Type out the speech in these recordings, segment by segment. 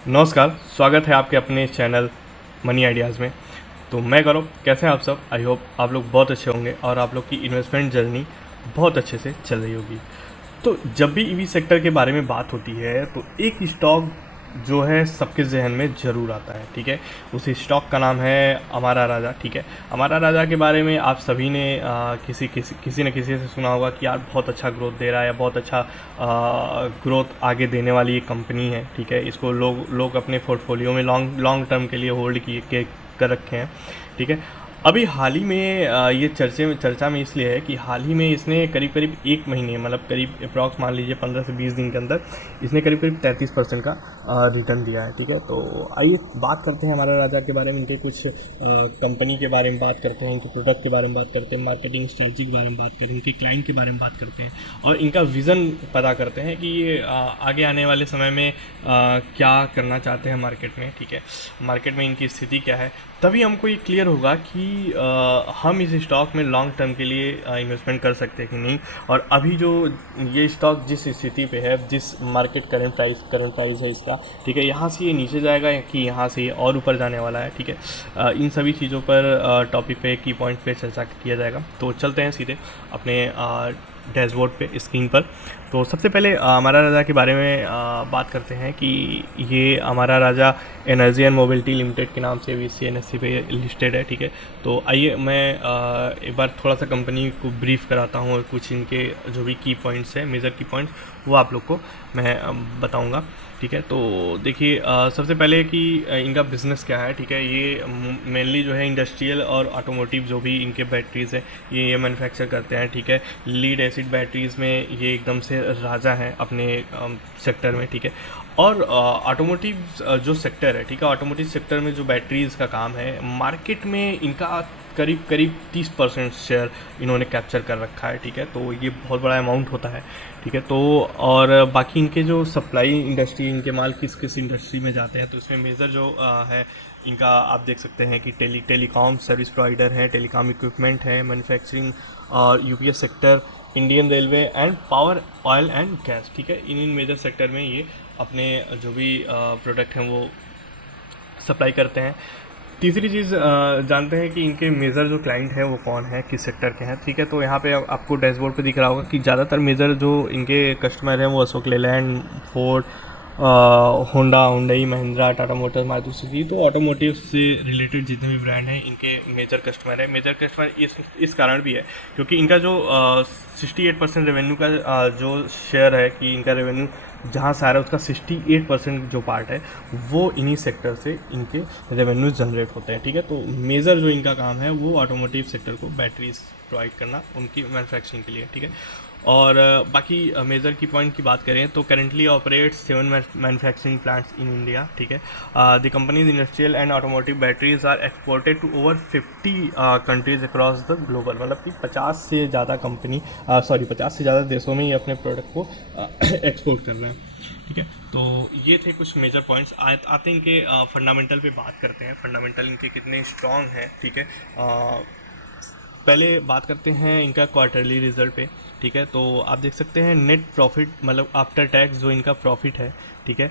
नमस्कार, स्वागत है आपके अपने चैनल मनी आइडियाज़ में। तो मैं गौरव, कैसे हैं आप सब? आई होप आप लोग बहुत अच्छे होंगे और आप लोग की इन्वेस्टमेंट जर्नी बहुत अच्छे से चल रही होगी। तो जब भी ईवी सेक्टर के बारे में बात होती है तो एक स्टॉक जो है सबके जहन में ज़रूर आता है, ठीक है। उस स्टॉक का नाम है अमारा राजा, ठीक है। अमारा राजा के बारे में आप सभी ने किसी न किसी से सुना होगा कि यार बहुत अच्छा ग्रोथ दे रहा है या बहुत अच्छा ग्रोथ आगे देने वाली ये कंपनी है, ठीक है। इसको लोग अपने पोर्टफोलियो में लॉन्ग लॉन्ग टर्म के लिए होल्ड किए के कर रखे हैं, ठीक है। अभी हाल ही में ये चर्चा में इसलिए है कि हाल ही में इसने करीब करीब एक महीने, मतलब करीब अप्रॉक्स मान लीजिए 15 से 20 दिन के अंदर इसने करीब करीब 33% का रिटर्न दिया है, ठीक है। तो आइए बात करते हैं हमारा राजा के बारे में, इनके कुछ कंपनी के बारे में बात करते हैं, इनके प्रोडक्ट के बारे में बात करते हैं, मार्केटिंग स्ट्रेटजी के बारे में बात करें, इनके क्लाइंट के बारे में बात करते हैं और इनका विज़न पता करते हैं कि ये आगे आने वाले समय में क्या करना चाहते हैं मार्केट में, ठीक है। मार्केट में इनकी स्थिति क्या है, तभी हमको ये क्लियर होगा कि हम इस स्टॉक में लॉन्ग टर्म के लिए इन्वेस्टमेंट कर सकते हैं कि नहीं। और अभी जो ये स्टॉक जिस स्थिति पे है, जिस मार्केट करंट प्राइस है इसका, ठीक है, यहाँ से ये नीचे जाएगा कि यहाँ से ये और ऊपर जाने वाला है, ठीक है। इन सभी चीज़ों पर टॉपिक पे की पॉइंट पे चर्चा किया जाएगा। तो चलते हैं सीधे अपने डैशबोर्ड पे, स्क्रीन पर। तो सबसे पहले अमारा राजा के बारे में बात करते हैं कि ये Amara Raja energy and mobility limited के नाम से BSE NSE पे लिस्टेड है, ठीक है। तो आइए मैं एक बार थोड़ा सा कंपनी को ब्रीफ कराता हूँ और कुछ इनके जो भी की पॉइंट्स हैं, मेजर की पॉइंट्स, वो आप लोग को मैं बताऊँगा, ठीक है। तो देखिए सबसे पहले कि इनका बिज़नेस क्या है, ठीक है। ये मेनली जो है इंडस्ट्रियल और ऑटोमोटिव जो भी इनके बैटरीज़ है ये मैन्युफैक्चर करते हैं, ठीक है। लीड एसिड बैटरीज़ में ये एकदम से राजा हैं अपने सेक्टर में, ठीक है। और ऑटोमोटिव जो सेक्टर है, ठीक है, ऑटोमोटिव सेक्टर में जो बैटरीज़ का काम है, मार्केट में इनका करीब करीब 30% शेयर इन्होंने कैप्चर कर रखा है, ठीक है। तो ये बहुत बड़ा अमाउंट होता है, ठीक है। तो और बाकी इनके जो सप्लाई इंडस्ट्री, इनके माल किस किस इंडस्ट्री में जाते हैं, तो इसमें मेजर जो है इनका आप देख सकते हैं कि टेलीकॉम सर्विस प्रोवाइडर है, टेलीकॉम इक्विपमेंट है, मैन्युफैक्चरिंग और UPS sector, Indian railway and power, oil and gas, ठीक है। इन मेजर सेक्टर में ये अपने जो भी प्रोडक्ट हैं वो सप्लाई करते हैं। तीसरी चीज़ जानते हैं कि इनके मेजर जो क्लाइंट हैं वो कौन है, किस सेक्टर के हैं, ठीक है। तो यहाँ पे आपको डैशबोर्ड पे दिख रहा होगा कि ज़्यादातर मेजर जो इनके कस्टमर हैं वो Ashok Leyland, Ford, Honda, Hyundai, Mahindra, Tata Motors, Maruti Suzuki. तो ऑटोमोटिव से रिलेटेड जितने भी ब्रांड हैं इनके मेजर कस्टमर है। मेजर कस्टमर इस कारण भी है क्योंकि इनका जो 68% रेवेन्यू का जो शेयर है, कि इनका रेवेन्यू जहाँ से आ रहा है उसका 68% जो पार्ट है वो इन्हीं सेक्टर से इनके रेवेन्यू जनरेट होते हैं, ठीक है। तो मेजर जो इनका काम है वो ऑटोमोटिव सेक्टर को बैटरीज प्रोवाइड करना उनकी मैन्युफैक्चरिंग के लिए, ठीक है। और बाकी मेजर की पॉइंट की बात करें तो currently operates 7 manufacturing plants in India, ठीक है। The companies industrial and automotive batteries are exported to over 50 countries across the global, मतलब कि 50 से ज़्यादा 50 से ज़्यादा देशों में ये अपने प्रोडक्ट को एक्सपोर्ट कर रहे हैं, ठीक है। तो ये थे कुछ मेजर पॉइंट्स। आते हैं इनके फंडामेंटल पे बात करते हैं, फंडामेंटल इनके कितने स्ट्रॉन्ग हैं, ठीक है। पहले बात करते हैं इनका क्वार्टरली रिजल्ट पे, ठीक है। तो आप देख सकते हैं नेट प्रॉफिट, मतलब आफ्टर टैक्स जो इनका प्रॉफिट है, ठीक है।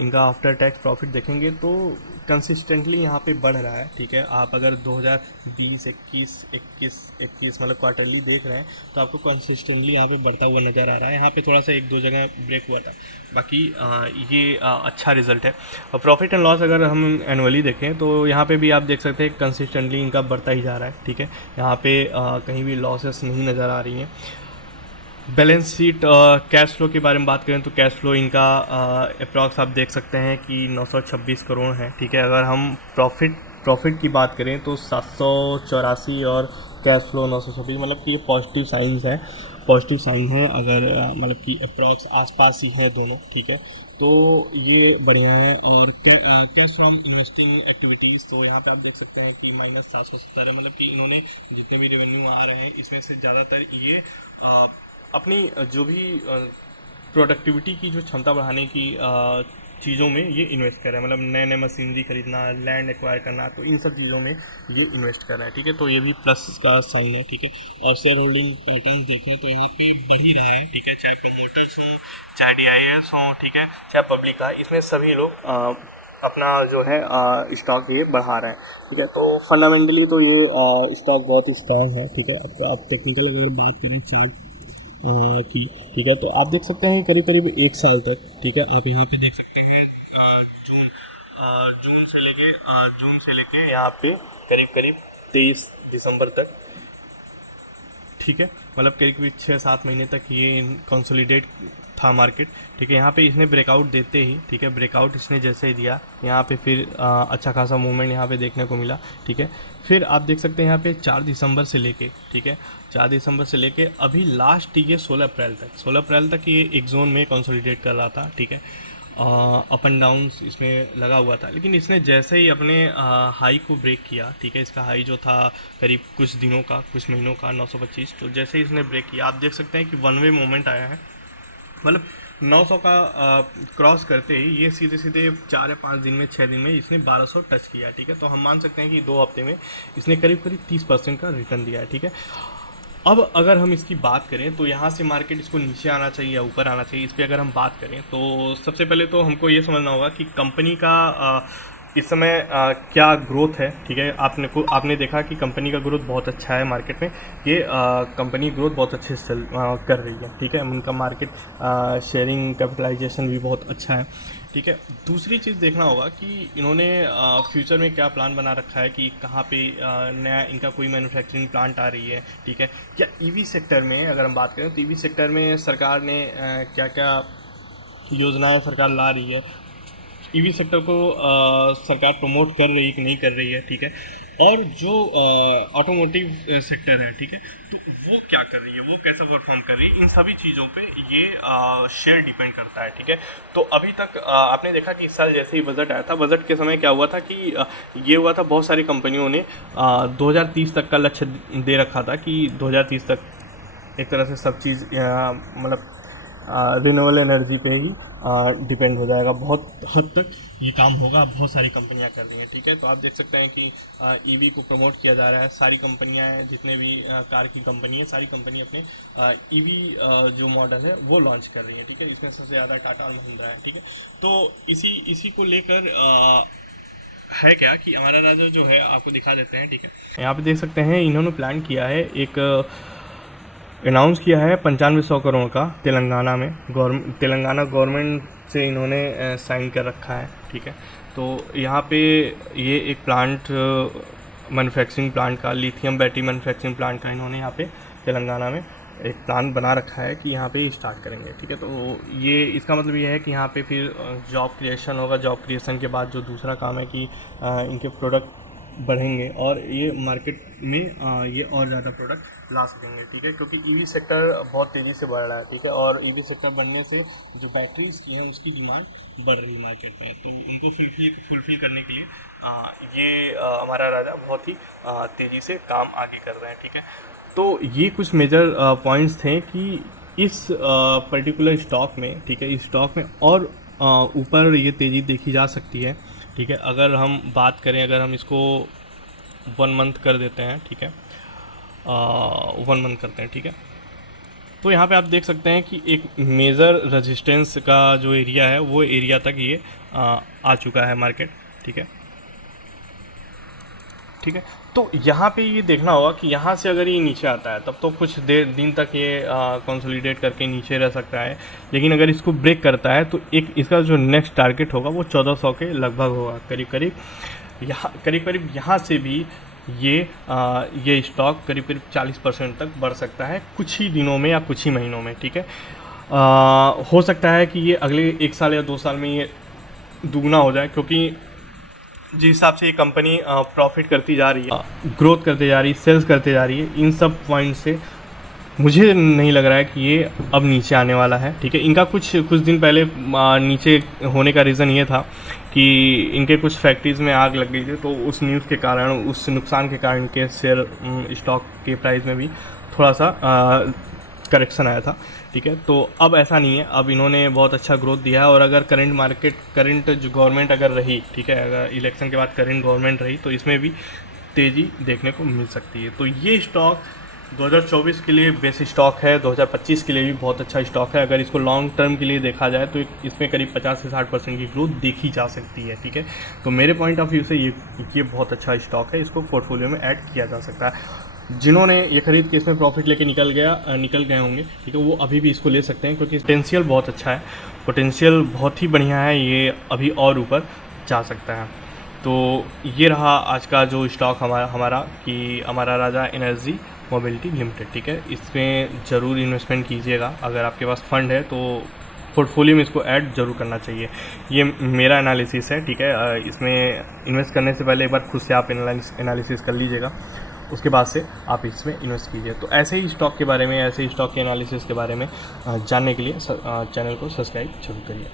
इनका आफ्टर टैक्स प्रॉफिट देखेंगे तो कंसिस्टेंटली यहाँ पे बढ़ रहा है, ठीक है। आप अगर 2020, 21 मतलब क्वार्टरली देख रहे हैं तो आपको कंसिस्टेंटली यहाँ पे बढ़ता हुआ नज़र आ रहा है। यहाँ पे थोड़ा सा 1-2 जगह ब्रेक हुआ था, बाकी ये अच्छा रिजल्ट है। और प्रॉफिट एंड लॉस अगर हम एनुअली देखें तो यहाँ पे भी आप देख सकते हैं कंसिस्टेंटली इनका बढ़ता ही जा रहा है, ठीक है। यहाँ पे कहीं भी लॉसेस नहीं नज़र आ रही हैं। बैलेंस शीट कैश फ्लो के बारे में बात करें तो कैश फ्लो इनका अप्रॉक्स आप देख सकते हैं कि 926 करोड़ है, ठीक है। अगर हम प्रॉफिट की बात करें तो 784 और कैश फ्लो 926, मतलब कि ये पॉजिटिव साइंस है, पॉजिटिव साइन है। अगर मतलब कि अप्रॉक्स आसपास ही हैं दोनों, ठीक है। तो ये बढ़िया है। और कैश फ्रॉम इन्वेस्टिंग एक्टिविटीज़, तो यहाँ पे आप देख सकते हैं कि -770 है, मतलब कि इन्होंने जितने भी रेवेन्यू आ रहे हैं इसमें से ज़्यादातर ये अपनी जो भी प्रोडक्टिविटी की जो क्षमता बढ़ाने की चीज़ों में ये इन्वेस्ट कर रहे हैं, मतलब नए नए मशीनरी खरीदना, लैंड एक्वायर करना, तो इन सब चीज़ों में ये इन्वेस्ट कर रहे हैं, ठीक है। तो ये भी प्लस का साइन है, ठीक है। और शेयर होल्डिंग पैटर्न देखें तो यहाँ पे बढ़ ही रहा है, ठीक है, चाहे प्रमोटर्स हों, चाहे DIS हों, ठीक है, चाहे पब्लिक का, इसमें सभी लोग अपना जो है स्टॉक ये बढ़ा रहे हैं, ठीक है। तो फंडामेंटली तो ये स्टॉक बहुत ही स्ट्रॉन्ग है, ठीक है। अब आप टेक्निकल अगर बात करें चार्ट की, ठीक है, तो आप देख सकते हैं करीब करीब 1 साल तक, ठीक है, आप यहाँ पे देख सकते हैं जून जून से लेके यहाँ पे करीब करीब 23 दिसंबर तक, ठीक है, मतलब करीब करीब 6-7 महीने तक ये कंसोलिडेट था मार्केट, ठीक है। यहाँ पे इसने ब्रेकआउट देते ही, ठीक है, ब्रेकआउट इसने जैसे ही दिया यहाँ पे फिर अच्छा खासा मूवमेंट यहाँ पे देखने को मिला, ठीक है। फिर आप देख सकते हैं यहाँ पे 4 दिसंबर से लेके, ठीक है, 4 दिसंबर से लेके अभी लास्ट ये 16 अप्रैल तक ये एक जोन में कंसोलिडेट कर रहा था, ठीक है। अप एंड डाउन इसमें लगा हुआ था, लेकिन इसने जैसे ही अपने हाई को ब्रेक किया, ठीक है, इसका हाई जो था करीब कुछ दिनों का, कुछ महीनों का 925, तो जैसे ही इसने ब्रेक किया आप देख सकते हैं कि वन वे मोमेंट आया है, मतलब 900 का क्रॉस करते ही ये सीधे सीधे 4 या 5 दिन में, 6 दिन में इसने 1200 टच किया, ठीक है। तो हम मान सकते हैं कि 2 हफ्ते में इसने करीब करीब 30% का रिटर्न दिया है, ठीक है। अब अगर हम इसकी बात करें तो यहाँ से मार्केट इसको नीचे आना चाहिए या ऊपर आना चाहिए, इस पर अगर हम बात करें तो सबसे पहले तो हमको ये समझना होगा कि कंपनी का इस समय क्या ग्रोथ है, ठीक है। आपने देखा कि कंपनी का ग्रोथ बहुत अच्छा है मार्केट में, ये कंपनी ग्रोथ बहुत अच्छे से कर रही है, ठीक है। उनका मार्केट शेयरिंग कैपिटलाइजेशन भी बहुत अच्छा है, ठीक है। दूसरी चीज़ देखना होगा कि इन्होंने फ्यूचर में क्या प्लान बना रखा है कि कहाँ पे नया इनका कोई मैन्युफैक्चरिंग प्लांट आ रही है, ठीक है। या ईवी सेक्टर में अगर हम बात करें तो ईवी सेक्टर में सरकार ने क्या क्या योजनाएं सरकार ला रही है, ईवी सेक्टर को सरकार प्रमोट कर रही है कि नहीं कर रही है, ठीक है। और जो ऑटोमोटिव सेक्टर है, ठीक है, तो वो क्या कर रही है, वो कैसा परफॉर्म कर रही है, इन सभी चीज़ों पे ये शेयर डिपेंड करता है, ठीक है। तो अभी तक आपने देखा कि इस साल जैसे ही बजट आया था, बजट के समय क्या हुआ था कि ये हुआ था, बहुत सारी कंपनियों ने 2030 तक का लक्ष्य दे रखा था कि 2030 तक एक तरह से सब चीज़ मतलब रिन्यूएबल एनर्जी पे ही डिपेंड हो जाएगा, बहुत हद तक ये काम होगा, बहुत सारी कंपनियां कर रही हैं, ठीक है। तो आप देख सकते हैं कि ईवी को प्रमोट किया जा रहा है, सारी कंपनियां हैं, जितने भी कार की कंपनी है, सारी कंपनी अपने ईवी जो मॉडल है वो लॉन्च कर रही है, ठीक है। इसमें सबसे ज़्यादा टाटा और महिंद्रा है, ठीक है। तो इसी को लेकर है क्या कि हमारा राजा जो है, आपको दिखा देते हैं, ठीक है। यहाँ पे देख सकते हैं इन्होंने प्लान किया है, एक अनाउंस किया है 9500 करोड़ का तेलंगाना में, तेलंगाना गवर्नमेंट से इन्होंने साइन कर रखा है, ठीक है। तो यहाँ पे ये एक प्लांट मैन्युफैक्चरिंग प्लांट का, लिथियम बैटरी मैन्युफैक्चरिंग प्लांट का इन्होंने यहाँ पे तेलंगाना में एक प्लान बना रखा है कि यहाँ पे स्टार्ट करेंगे, ठीक है। तो ये इसका मतलब ये है कि यहाँ पे फिर जॉब क्रिएशन होगा, जॉब क्रिएशन के बाद जो दूसरा काम है कि इनके प्रोडक्ट बढ़ेंगे और ये मार्केट में ये और ज़्यादा प्रोडक्ट ला सकेंगे, ठीक है, क्योंकि ईवी सेक्टर बहुत तेज़ी से बढ़ रहा है, ठीक है। और ईवी सेक्टर बढ़ने से जो बैटरीज की है उसकी डिमांड बढ़ रही है मार्केट में, तो उनको फुलफिल करने के लिए ये हमारा राजा बहुत ही तेज़ी से काम आगे कर रहे हैं, ठीक है। तो ये कुछ मेजर पॉइंट्स थे कि इस पर्टिकुलर स्टॉक में, ठीक है, इस स्टॉक में और ऊपर ये तेज़ी देखी जा सकती है, ठीक है। अगर हम बात करें, अगर हम इसको 1 मंथ कर देते हैं, ठीक है, 1 मंथ करते हैं, ठीक है, तो यहाँ पे आप देख सकते हैं कि एक मेजर रेजिस्टेंस का जो एरिया है वो एरिया तक ये आ चुका है मार्केट, ठीक है, ठीक है। तो यहाँ पे ये देखना होगा कि यहाँ से अगर ये नीचे आता है तब तो कुछ दिन तक ये कंसोलिडेट करके नीचे रह सकता है, लेकिन अगर इसको ब्रेक करता है तो एक इसका जो नेक्स्ट टारगेट होगा वो 1400 के लगभग होगा, करीब करीब यहाँ से भी ये स्टॉक करीब करीब 40% तक बढ़ सकता है कुछ ही दिनों में या कुछ ही महीनों में, ठीक है। हो सकता है कि ये अगले 1 साल या 2 साल में ये दुगना हो जाए, क्योंकि जिस हिसाब से ये कंपनी प्रॉफिट करती जा रही है, ग्रोथ करते जा रही है, सेल्स करते जा रही है, इन सब पॉइंट से मुझे नहीं लग रहा है कि ये अब नीचे आने वाला है, ठीक है। इनका कुछ दिन पहले नीचे होने का रीज़न ये था कि इनके कुछ फैक्ट्रीज़ में आग लग गई थी, तो उस न्यूज़ के कारण, उस नुकसान के कारण के शेयर स्टॉक के प्राइस में भी थोड़ा सा करेक्शन आया था, ठीक है। तो अब ऐसा नहीं है, अब इन्होंने बहुत अच्छा ग्रोथ दिया है, और अगर करंट जो गवर्नमेंट अगर रही, ठीक है, अगर इलेक्शन के बाद करंट गवर्नमेंट रही तो इसमें भी तेज़ी देखने को मिल सकती है। तो ये स्टॉक 2024 के लिए बेस्ट स्टॉक है, 2025 के लिए भी बहुत अच्छा स्टॉक है। अगर इसको लॉन्ग टर्म के लिए देखा जाए तो इसमें करीब 50 से 60% की ग्रोथ देखी जा सकती है, ठीक है। तो मेरे पॉइंट ऑफ व्यू से ये बहुत अच्छा स्टॉक है, इसको पोर्टफोलियो में ऐड किया जा सकता है। जिन्होंने ये खरीद के इसमें प्रॉफिट लेके निकल गए होंगे, ठीक है, वो अभी भी इसको ले सकते हैं, क्योंकि पोटेंशियल बहुत अच्छा है, पोटेंशियल बहुत ही बढ़िया है, ये अभी और ऊपर जा सकता है। तो ये रहा आज का जो स्टॉक हमारा कि Amara Raja energy mobility limited, ठीक है। इसमें ज़रूर इन्वेस्टमेंट कीजिएगा, अगर आपके पास फंड है तो पोर्टफोलियो में इसको ऐड जरूर करना चाहिए। ये मेरा एनालिसिस है, ठीक है। इसमें इन्वेस्ट करने से पहले एक बार खुद से आप एनालिसिस कर लीजिएगा, उसके बाद से आप इसमें इन्वेस्ट कीजिए। तो ऐसे ही स्टॉक के बारे में, ऐसे ही स्टॉक के एनालिसिस के बारे में जानने के लिए चैनल को सब्सक्राइब जरूर करिए।